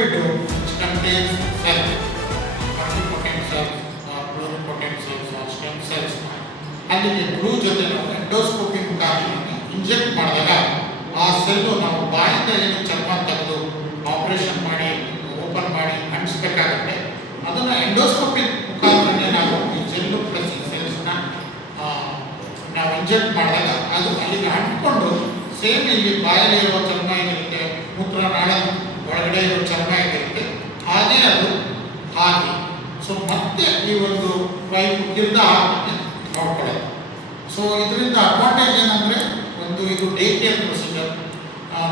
fluid which contains cells, multipotent cells, pluripotent cells or stem cells. ಅಲ್ಲಿಗೆ glue ಜೊತೆ ನಾವು endoscopy ಮುಖಾಂತರ inject ಮಾಡಿದಾಗ ಆ ಸೆಲ್ಲು ನಾವು ಬಾಯಿಂದ ಏನು ಚರ್ಮ ತೆಗೆದು ಆಪರೇಷನ್ ಮಾಡಿ ಓಪನ್ ಮಾಡಿ ಅಂಟಿಸ್ಬೇಕಾಗುತ್ತೆ. ಅದನ್ನು ಎಂಡೋಸ್ಕೋಪಿ ಮುಖಾಂತರನೇ ನಾವು ಈ ಜೆಲ್ಲು ಪ್ಲಸ್ ಈ ಸೆಲ್ಸ್ನ ನಾವು ಇಂಜೆಕ್ಟ್ ಮಾಡಿದಾಗ ಅದು ಅಲ್ಲಿಗೆ ಅಂಟ್ಕೊಂಡು ಸೇಮ್ ಇಲ್ಲಿ ಬಾಯಲ್ಲಿರುವ ಚರ್ಮ ಏನಿರುತ್ತೆ, ಮೂತ್ರನಾಳ ಒಳಗಡೆ ಇರೋ ಚರ್ಮ ಏನಿರುತ್ತೆ ಹಾಗೆ ಅದು ಹಾಗೆ. ಸೊ ಮತ್ತೆ ಈ ಒಂದು ಪೈಪ್ ಕಿರ್ದ ಹಾಕಿ ನೋಡ್ಕೊಳ್ಳೋದು. ಸೊ ಇದರಿಂದ ಅಡ್ವಾಂಟೇಜ್ ಏನಂದರೆ, ಒಂದು ಇದು ಡೇ ಕೇರ್ ಪ್ರೊಸೀಜರ್.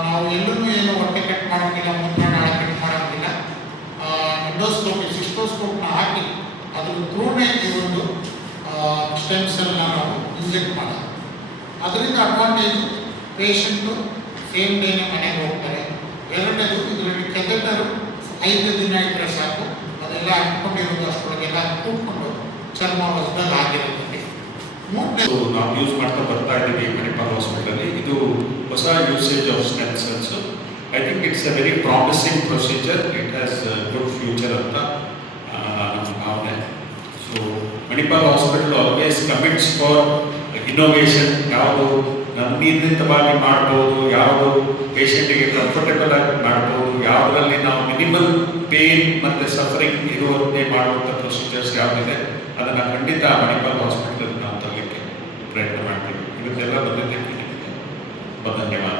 ನಾವು ಎಲ್ಲೂ ಏನು ಹೊಟ್ಟೆ ಕಟ್ ಮಾಡೋಂಗಿಲ್ಲ, ಮೂತ್ರನಾಳ ಕಟ್ ಮಾಡೋಂಗಿಲ್ಲ. ಎಂಡೋಸ್ಕೋಪಿ ಸಿಸ್ಟೋಸ್ಕೋಪ್ನ ಹಾಕಿ ಅದ್ರ ಥ್ರೂನೇ ಈ ಒಂದು ಸ್ಟೆಮ್ ಸೆಲ್ನ ನಾವು ಇಂಜೆಕ್ಟ್ ಮಾಡೋದು. ಅದರಿಂದ ಅಡ್ವಾಂಟೇಜು, ಪೇಷಂಟು ಸೇಮ್ ಡೇನೇ ಮನೆಗೆ ಹೋಗ್ತಾರೆ. ಎರಡನೇದು, ಇದರಲ್ಲಿ ಕೆಥೆಟರು 5 ದಿನ ಇಟ್ಟರೆ ಸಾಕು, ಅದೆಲ್ಲ ಅಂಟ್ಕೊಂಡಿರೋದು ಅಷ್ಟೊಳಗೆಲ್ಲ ಕೂತ್ಕೊಂಡು ಚರ್ಮ ಹೊಸದಾಗ ಆಗಿರುತ್ತೆ. ನಾವು ಯೂಸ್ ಮಾಡ್ತಾ ಬರ್ತಾ ಇದ್ದೀವಿ ಮಣಿಪಾಲ್ ಹಾಸ್ಪಿಟಲಲ್ಲಿ. ಇದು ಹೊಸ usage of stem cells. I think it's a very promising procedure. It has good future ಅಂತ ನಮ್ಮ ಭಾವನೆ. So Manipal hospital always commits for innovation. ಯಾವುದು ನಿರ್ಮಿತವಾಗಿ ಮಾಡ್ಬೋದು, ಯಾವುದು ಪೇಷಂಟಿಗೆ ಕಂಫರ್ಟೇಬಲ್ ಆಗಿ ಮಾಡ್ಬೋದು, ಯಾವುದರಲ್ಲಿ ನಾವು ಮಿನಿಮಲ್ ಪೇನ್ ಮತ್ತು ಸಫರಿಂಗ್ ಇರುವಂತೆ ಮಾಡುವಂಥ ಪ್ರೊಸೀಜರ್ಸ್ ಯಾವುದಿದೆ ಅದನ್ನು ಖಂಡಿತ ಮಣಿಪಾಲ್ ಹಾಸ್ಪಿಟಲ್ ನಾವು ತರಲಿಕ್ಕೆ ಪ್ರಯತ್ನ ಮಾಡ್ತೀವಿ. ಇವತ್ತೆಲ್ಲ ಬಂದಿದ್ದಕ್ಕೆ ಧನ್ಯವಾದ.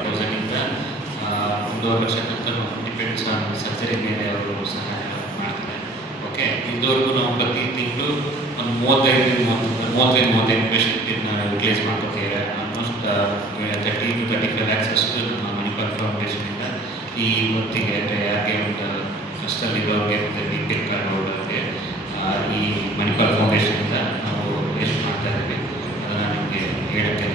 ಒಂದೂವರೆ ವರ್ಷ ನಂತರ ಡಿಪೆಂಡ್ಸ್ ಆನ್ ಸರ್ಜರಿ ಮೇಲೆ ಅವರು ಸಹಾಯ ಮಾಡ್ತಾರೆ. ಓಕೆ, ಇದುವರೆಗೂ ನಾವು ಪ್ರತಿ ತಿಂಗಳು ಒಂದು 35 ಪೇಷಂಟನ್ನು ರಿಪ್ಲೇಸ್ ಮಾಡ್ಕೊತೀವಿ. ಆಲ್ಮೋಸ್ಟ್ 30 to 35 lakhs ಅಷ್ಟು ನಮ್ಮ ಮಣಿಪಾಲ್ ಫೌಂಡೇಶನಿಂದ ಈ ಹೊತ್ತಿಗೆ ಯಾರಿಗೆ ಒಂದು ಕಷ್ಟದಲ್ಲಿರೋರಿಗೆ ಮತ್ತು ಬಿ.ಪಿ. ಕಾರ್ಡ್ಗೆ ಈ ಮಣಿಪಾಲ್ ಫೌಂಡೇಶನಿಂದ ನಾವು ವೇಸ್ಟ್ ಮಾಡ್ತಾ ಇದ್ದೀವಿ. ಅದನ್ನು ನಿಮಗೆ ಹೇಳೋಕ್ಕೆ